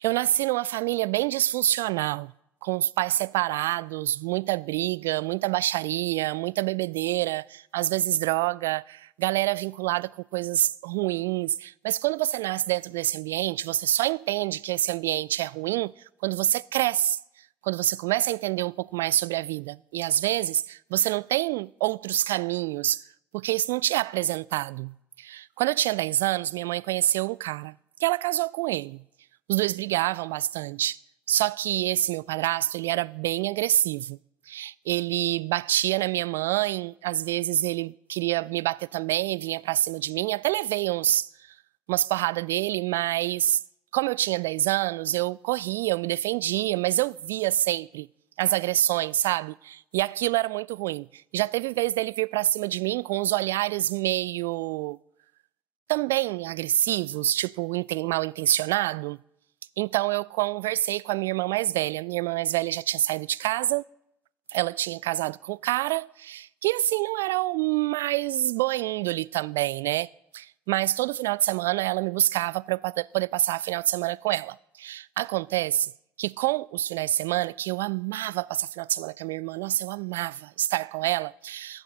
Eu nasci numa família bem disfuncional, com os pais separados, muita briga, muita baixaria, muita bebedeira, às vezes droga, galera vinculada com coisas ruins. Mas quando você nasce dentro desse ambiente, você só entende que esse ambiente é ruim quando você cresce, quando você começa a entender um pouco mais sobre a vida. E às vezes você não tem outros caminhos, porque isso não te é apresentado. Quando eu tinha 10 anos, minha mãe conheceu um cara e ela casou com ele. Os dois brigavam bastante. Só que esse meu padrasto, ele era bem agressivo. Ele batia na minha mãe, às vezes ele queria me bater também, vinha pra cima de mim. Até levei umas porradas dele, mas como eu tinha 10 anos, eu corria, eu me defendia, mas eu via sempre as agressões, sabe? E aquilo era muito ruim. E já teve vez dele vir pra cima de mim com os olhares meio também agressivos, tipo mal intencionado. Então eu conversei com a minha irmã mais velha. Minha irmã mais velha já tinha saído de casa, ela tinha casado com o cara, que assim não era o mais boa índole também, né? Mas todo final de semana ela me buscava para eu poder passar final de semana com ela. Acontece que com os finais de semana, que eu amava passar final de semana com a minha irmã, nossa, eu amava estar com ela,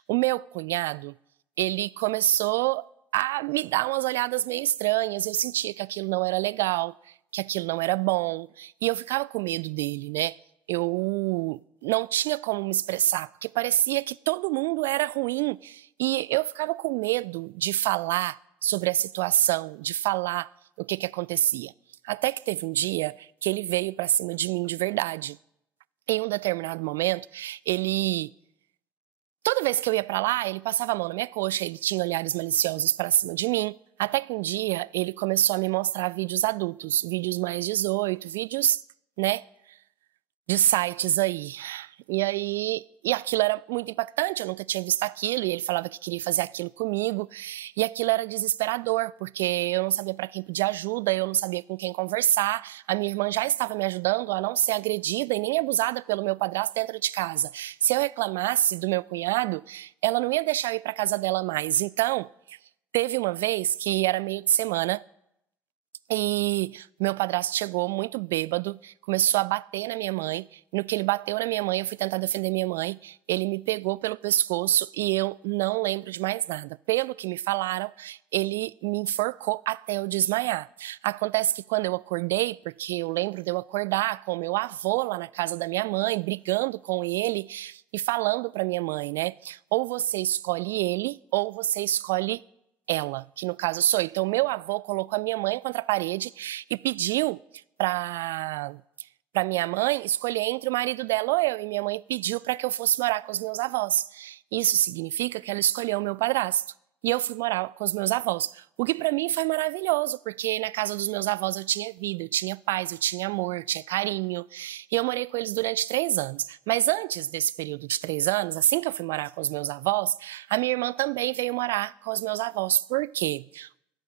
o meu cunhado, ele começou a me dar umas olhadas meio estranhas, eu sentia que aquilo não era legal, que aquilo não era bom, e eu ficava com medo dele, né? Eu não tinha como me expressar, porque parecia que todo mundo era ruim, e eu ficava com medo de falar sobre a situação, de falar o que acontecia. Até que teve um dia que ele veio pra cima de mim de verdade. Em um determinado momento, toda vez que eu ia pra lá, ele passava a mão na minha coxa, ele tinha olhares maliciosos pra cima de mim. Até que um dia ele começou a me mostrar vídeos adultos, vídeos mais 18, vídeos, né, de sites aí. E aquilo era muito impactante, eu nunca tinha visto aquilo, e ele falava que queria fazer aquilo comigo, e aquilo era desesperador, porque eu não sabia para quem pedir ajuda, eu não sabia com quem conversar, a minha irmã já estava me ajudando a não ser agredida e nem abusada pelo meu padrasto dentro de casa. Se eu reclamasse do meu cunhado, ela não ia deixar eu ir para casa dela mais. Então, teve uma vez que era meio de semana, e meu padrasto chegou muito bêbado, começou a bater na minha mãe. No que ele bateu na minha mãe, eu fui tentar defender minha mãe. Ele me pegou pelo pescoço e eu não lembro de mais nada. Pelo que me falaram, ele me enforcou até eu desmaiar. Acontece que quando eu acordei, porque eu lembro de eu acordar com meu avô lá na casa da minha mãe, brigando com ele e falando pra minha mãe, né? Ou você escolhe ele, ou você escolhe ela, que no caso sou eu. Então, meu avô colocou a minha mãe contra a parede e pediu pra minha mãe escolher entre o marido dela ou eu. E minha mãe pediu para que eu fosse morar com os meus avós. Isso significa que ela escolheu o meu padrasto. E eu fui morar com os meus avós. O que para mim foi maravilhoso, porque na casa dos meus avós eu tinha vida, eu tinha paz, eu tinha amor, eu tinha carinho. E eu morei com eles durante 3 anos. Mas antes desse período de 3 anos, assim que eu fui morar com os meus avós, a minha irmã também veio morar com os meus avós. Por quê?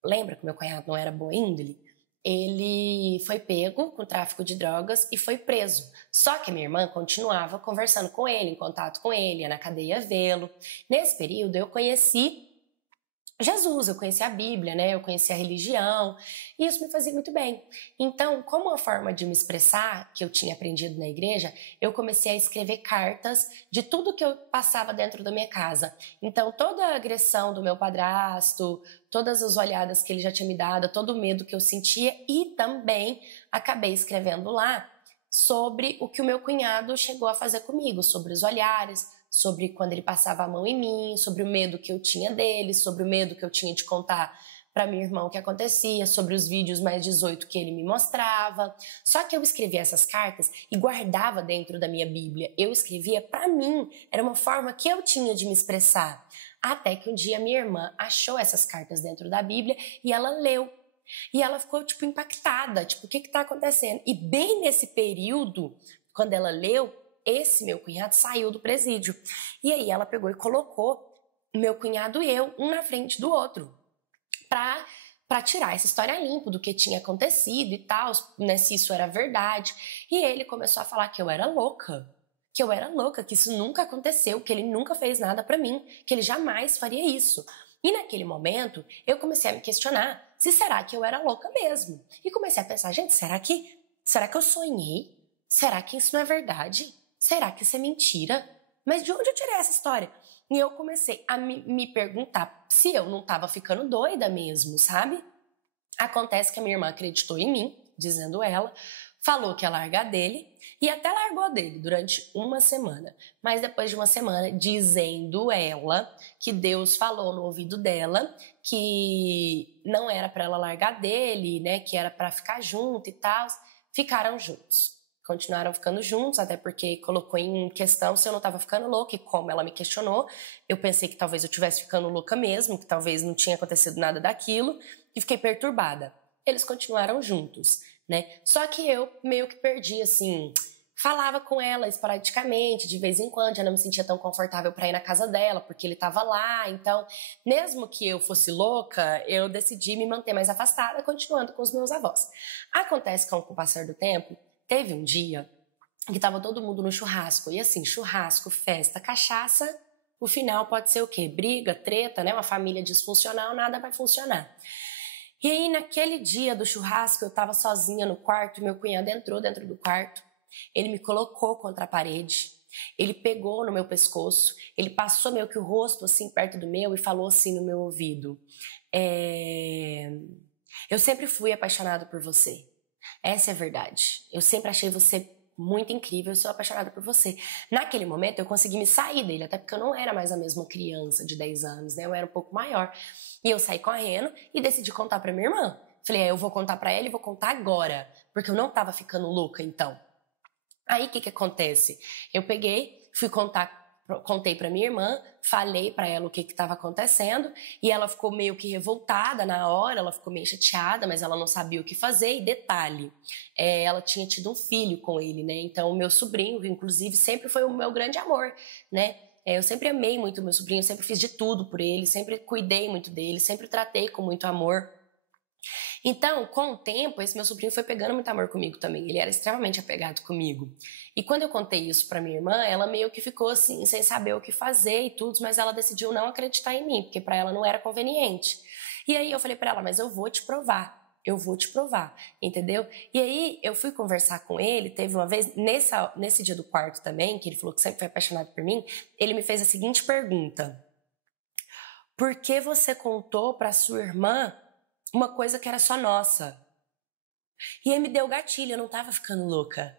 Lembra que meu cunhado não era boa índole? Ele foi pego com tráfico de drogas e foi preso. Só que a minha irmã continuava conversando com ele, em contato com ele, ia na cadeia vê-lo. Nesse período eu conheci Jesus, eu conheci a Bíblia, né? Eu conheci a religião, e isso me fazia muito bem. Então, como uma forma de me expressar, que eu tinha aprendido na igreja, eu comecei a escrever cartas de tudo que eu passava dentro da minha casa. Então, toda a agressão do meu padrasto, todas as olhadas que ele já tinha me dado, todo o medo que eu sentia, e também acabei escrevendo lá sobre o que o meu cunhado chegou a fazer comigo, sobre os olhares, sobre quando ele passava a mão em mim, sobre o medo que eu tinha dele, sobre o medo que eu tinha de contar para minha irmã o que acontecia, sobre os vídeos mais 18 que ele me mostrava. Só que eu escrevia essas cartas e guardava dentro da minha Bíblia. Eu escrevia para mim, era uma forma que eu tinha de me expressar. Até que um dia minha irmã achou essas cartas dentro da Bíblia e ela leu. E ela ficou, impactada, o que tá acontecendo? E bem nesse período, quando ela leu, esse meu cunhado saiu do presídio. E aí ela pegou e colocou meu cunhado e eu, um na frente do outro, pra tirar essa história limpa do que tinha acontecido e tal, né, se isso era verdade. E ele começou a falar que eu era louca, que isso nunca aconteceu, que ele nunca fez nada pra mim, que ele jamais faria isso. E naquele momento, eu comecei a me questionar se será que eu era louca mesmo. E comecei a pensar, gente, será que Será que eu sonhei? Será que isso não é verdade? Será que isso é mentira? Mas de onde eu tirei essa história? E eu comecei a me perguntar se eu não estava ficando doida mesmo, sabe? Acontece que a minha irmã acreditou em mim, dizendo ela, falou que ia largar dele e até largou dele durante uma semana. Mas depois de uma semana, dizendo ela que Deus falou no ouvido dela que não era para ela largar dele, né, que era para ficar junto e tal, ficaram juntos. Continuaram ficando juntos, até porque colocou em questão se eu não estava ficando louca, e como ela me questionou, eu pensei que talvez eu estivesse ficando louca mesmo, que talvez não tinha acontecido nada daquilo, e fiquei perturbada. Eles continuaram juntos, né? Só que eu meio que perdi, assim, falava com ela esporadicamente, de vez em quando, já não me sentia tão confortável para ir na casa dela, porque ele estava lá, então, mesmo que eu fosse louca, eu decidi me manter mais afastada, continuando com os meus avós. Acontece que com o passar do tempo, teve um dia que tava todo mundo no churrasco. E assim, churrasco, festa, cachaça, o final pode ser o quê? Briga, treta, né? Uma família disfuncional, nada vai funcionar. E aí, naquele dia do churrasco, eu tava sozinha no quarto, meu cunhado entrou dentro do quarto, ele me colocou contra a parede, ele pegou no meu pescoço, ele passou meio que o rosto assim perto do meu e falou assim no meu ouvido: eu sempre fui apaixonado por você. Essa é a verdade. Eu sempre achei você muito incrível, eu sou apaixonada por você. Naquele momento eu consegui me sair dele, até porque eu não era mais a mesma criança de 10 anos, né? Eu era um pouco maior. E eu saí correndo e decidi contar pra minha irmã. Falei, eu vou contar pra ela e vou contar agora, porque eu não tava ficando louca então. Aí o que acontece? Eu peguei, contei pra minha irmã, falei pra ela o que estava acontecendo e ela ficou meio que revoltada na hora, ela ficou meio chateada, mas ela não sabia o que fazer. E detalhe, ela tinha tido um filho com ele, né? Então o meu sobrinho, inclusive, sempre foi o meu grande amor, né? Eu sempre amei muito o meu sobrinho, sempre fiz de tudo por ele, sempre cuidei muito dele, sempre tratei com muito amor. Então, com o tempo, esse meu sobrinho foi pegando muito amor comigo também. Ele era extremamente apegado comigo. E quando eu contei isso pra minha irmã, ela meio que ficou assim, sem saber o que fazer e tudo, mas ela decidiu não acreditar em mim, porque pra ela não era conveniente. E aí eu falei pra ela, mas eu vou te provar. Eu vou te provar, entendeu? E aí eu fui conversar com ele, teve uma vez, nesse dia do quarto também, que ele falou que sempre foi apaixonado por mim, ele me fez a seguinte pergunta: por que você contou pra sua irmã uma coisa que era só nossa? E aí me deu gatilho, eu não tava ficando louca.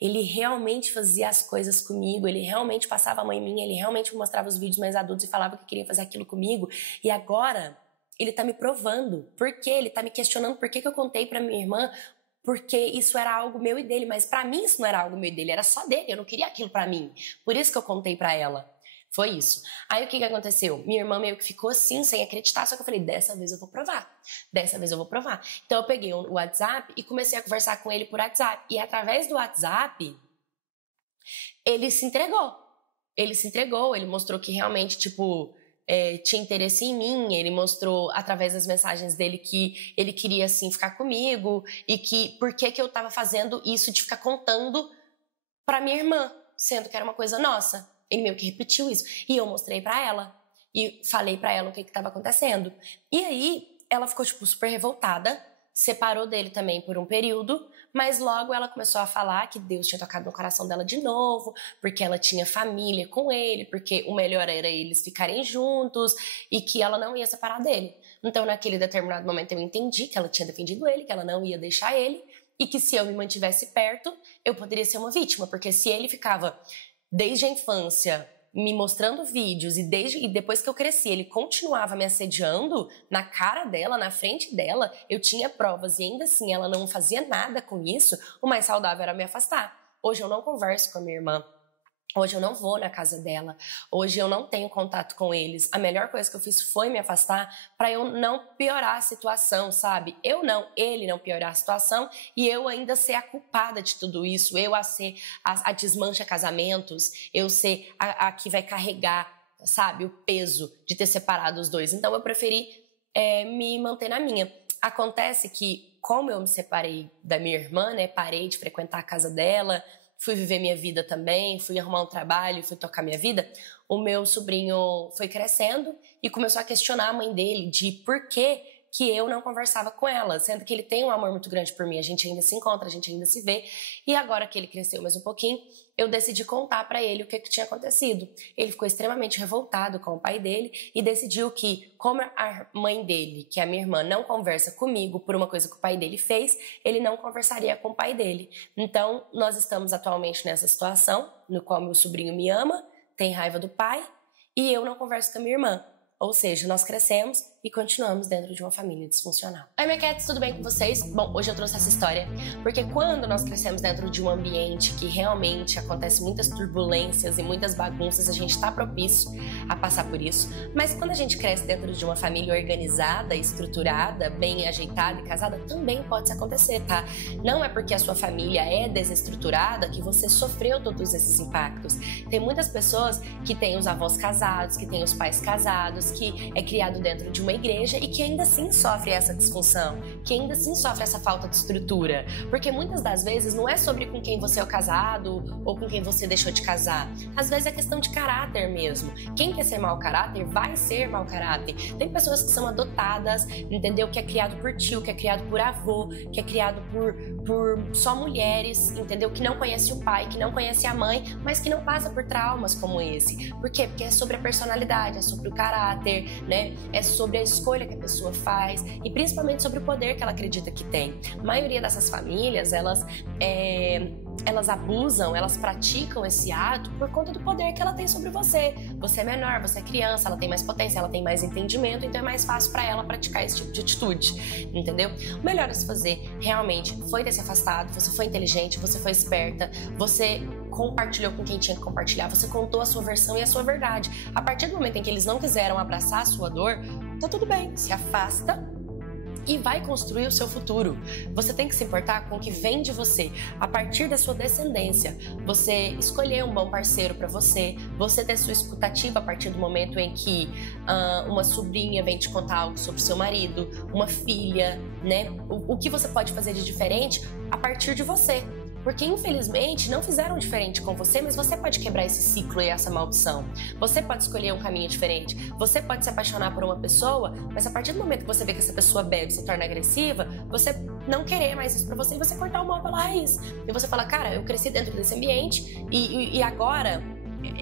Ele realmente fazia as coisas comigo, ele realmente passava a mão em mim, ele realmente me mostrava os vídeos mais adultos e falava que queria fazer aquilo comigo. E agora ele tá me provando. Por quê? Ele tá me questionando por que eu contei pra minha irmã, porque isso era algo meu e dele, mas pra mim isso não era algo meu e dele, era só dele, eu não queria aquilo pra mim. Por isso que eu contei pra ela. Foi isso. Aí o que aconteceu? Minha irmã meio que ficou assim, sem acreditar, só que eu falei, dessa vez eu vou provar. Dessa vez eu vou provar. Então eu peguei o WhatsApp e comecei a conversar com ele por WhatsApp. E através do WhatsApp, ele se entregou. Ele mostrou que realmente, tinha interesse em mim. Ele mostrou, através das mensagens dele, que ele queria, assim, ficar comigo. E que, por que eu tava fazendo isso de ficar contando pra minha irmã, sendo que era uma coisa nossa. Ele meio que repetiu isso. E eu mostrei pra ela. E falei pra ela o que estava acontecendo. E aí, ela ficou, super revoltada. Separou dele também por um período. Mas logo ela começou a falar que Deus tinha tocado no coração dela de novo. Porque ela tinha família com ele. Porque o melhor era eles ficarem juntos. E que ela não ia separar dele. Então, naquele determinado momento, eu entendi que ela tinha defendido ele. Que ela não ia deixar ele. E que se eu me mantivesse perto, eu poderia ser uma vítima. Porque se ele ficava desde a infância me mostrando vídeos e depois que eu cresci, ele continuava me assediando na cara dela, na frente dela, eu tinha provas e ainda assim ela não fazia nada com isso, o mais saudável era me afastar. Hoje eu não converso com a minha irmã. Hoje eu não vou na casa dela, hoje eu não tenho contato com eles. A melhor coisa que eu fiz foi me afastar para eu não piorar a situação, sabe? Ele não piorar a situação e eu ainda ser a culpada de tudo isso, eu a ser a desmancha casamentos, eu ser a que vai carregar, sabe, o peso de ter separado os dois. Então eu preferi me manter na minha. Acontece que, como eu me separei da minha irmã, né, parei de frequentar a casa dela, fui viver minha vida também, fui arrumar um trabalho, fui tocar minha vida, o meu sobrinho foi crescendo e começou a questionar a mãe dele de por que que eu não conversava com ela, sendo que ele tem um amor muito grande por mim, a gente ainda se encontra, a gente ainda se vê, e agora que ele cresceu mais um pouquinho, eu decidi contar pra ele o que tinha acontecido. Ele ficou extremamente revoltado com o pai dele e decidiu que, como a mãe dele, que é a minha irmã, não conversa comigo por uma coisa que o pai dele fez, ele não conversaria com o pai dele. Então, nós estamos atualmente nessa situação, no qual meu sobrinho me ama, tem raiva do pai, e eu não converso com a minha irmã. Ou seja, nós crescemos e continuamos dentro de uma família disfuncional. Oi, minha cats, tudo bem com vocês? Bom, hoje eu trouxe essa história porque quando nós crescemos dentro de um ambiente que realmente acontece muitas turbulências e muitas bagunças, a gente está propício a passar por isso. Mas quando a gente cresce dentro de uma família organizada, estruturada, bem ajeitada e casada, também pode acontecer, tá? Não é porque a sua família é desestruturada que você sofreu todos esses impactos. Tem muitas pessoas que têm os avós casados, que têm os pais casados, que é criado dentro de uma igreja e que ainda assim sofre essa disfunção, que ainda assim sofre essa falta de estrutura. Porque muitas das vezes não é sobre com quem você é casado ou com quem você deixou de casar. Às vezes é questão de caráter mesmo. Quem quer ser mau caráter vai ser mau caráter. Tem pessoas que são adotadas, entendeu? Que é criado por tio, que é criado por avô, que é criado por só mulheres, entendeu? Que não conhece o pai, que não conhece a mãe, mas que não passa por traumas como esse. Por quê? Porque é sobre a personalidade, é sobre o caráter, né? É sobre a escolha que a pessoa faz e principalmente sobre o poder que ela acredita que tem. A maioria dessas famílias, elas abusam, elas praticam esse ato por conta do poder que ela tem sobre você. Você é menor, você é criança, ela tem mais potência, ela tem mais entendimento, então é mais fácil para ela praticar esse tipo de atitude, entendeu? O melhor a se fazer realmente foi ter se afastado, você foi inteligente, você foi esperta, você compartilhou com quem tinha que compartilhar, você contou a sua versão e a sua verdade. A partir do momento em que eles não quiseram abraçar a sua dor, tá tudo bem, se afasta e vai construir o seu futuro. Você tem que se importar com o que vem de você, a partir da sua descendência. Você escolher um bom parceiro para você, você ter sua escutativa a partir do momento em que uma sobrinha vem te contar algo sobre seu marido, uma filha, né? O que você pode fazer de diferente a partir de você. Porque, infelizmente, não fizeram diferente com você, mas você pode quebrar esse ciclo e essa maldição. Você pode escolher um caminho diferente. Você pode se apaixonar por uma pessoa, mas a partir do momento que você vê que essa pessoa bebe e se torna agressiva, você não querer mais isso pra você e você cortar o mal pela raiz. E você fala, cara, eu cresci dentro desse ambiente e agora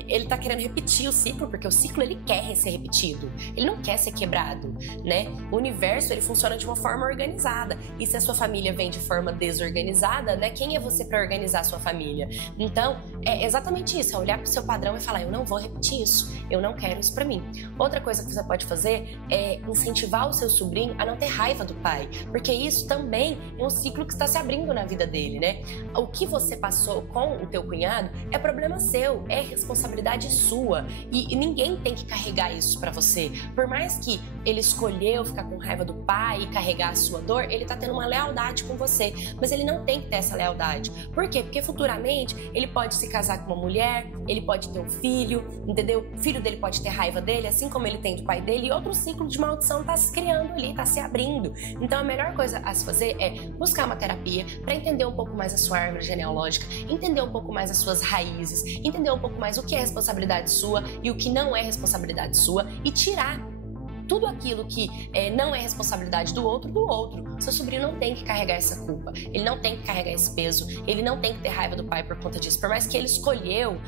ele tá querendo repetir o ciclo, porque o ciclo ele quer ser repetido, ele não quer ser quebrado, né? O universo ele funciona de uma forma organizada, e se a sua família vem de forma desorganizada, né? Quem é você para organizar a sua família? Então, é exatamente isso, é olhar pro seu padrão e falar, eu não vou repetir isso, eu não quero isso pra mim. Outra coisa que você pode fazer é incentivar o seu sobrinho a não ter raiva do pai, porque isso também é um ciclo que está se abrindo na vida dele, né? O que você passou com o teu cunhado é problema seu, é responsabilidade sua e ninguém tem que carregar isso pra você. Por mais que ele escolheu ficar com raiva do pai e carregar a sua dor, ele tá tendo uma lealdade com você, mas ele não tem que ter essa lealdade. Por quê? Porque futuramente ele pode se casar com uma mulher, ele pode ter um filho, entendeu? O filho dele pode ter raiva dele, assim como ele tem do pai dele, e outro ciclo de maldição tá se criando ali, tá se abrindo. Então a melhor coisa a se fazer é buscar uma terapia pra entender um pouco mais a sua árvore genealógica, entender um pouco mais as suas raízes, entender um pouco mais o que é responsabilidade sua e o que não é responsabilidade sua e tirar tudo aquilo que não é responsabilidade do outro. Seu sobrinho não tem que carregar essa culpa, ele não tem que carregar esse peso, ele não tem que ter raiva do pai por conta disso. Por mais que ele escolheu,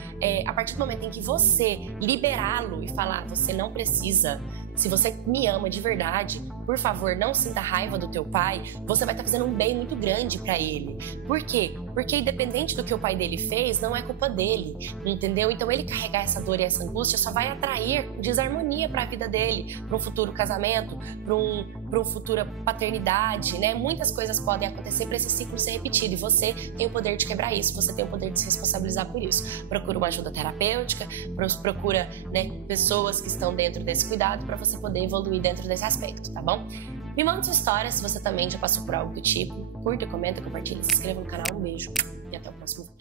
a partir do momento em que você liberá-lo e falar, você não precisa, se você me ama de verdade, por favor, não sinta raiva do teu pai, você vai estar fazendo um bem muito grande pra ele. Por quê? Porque independente do que o pai dele fez, não é culpa dele, entendeu? Então ele carregar essa dor e essa angústia só vai atrair desarmonia pra vida dele, pra um futuro casamento, pra uma futura paternidade, né? Muitas coisas podem acontecer pra esse ciclo ser repetido e você tem o poder de quebrar isso, você tem o poder de se responsabilizar por isso. Procura uma ajuda terapêutica, procura, né, pessoas que estão dentro desse cuidado pra você poder evoluir dentro desse aspecto, tá bom? Me manda sua história se você também já passou por algo do tipo. Curta, comenta, compartilha, se inscreva no canal. Um beijo e até o próximo vídeo.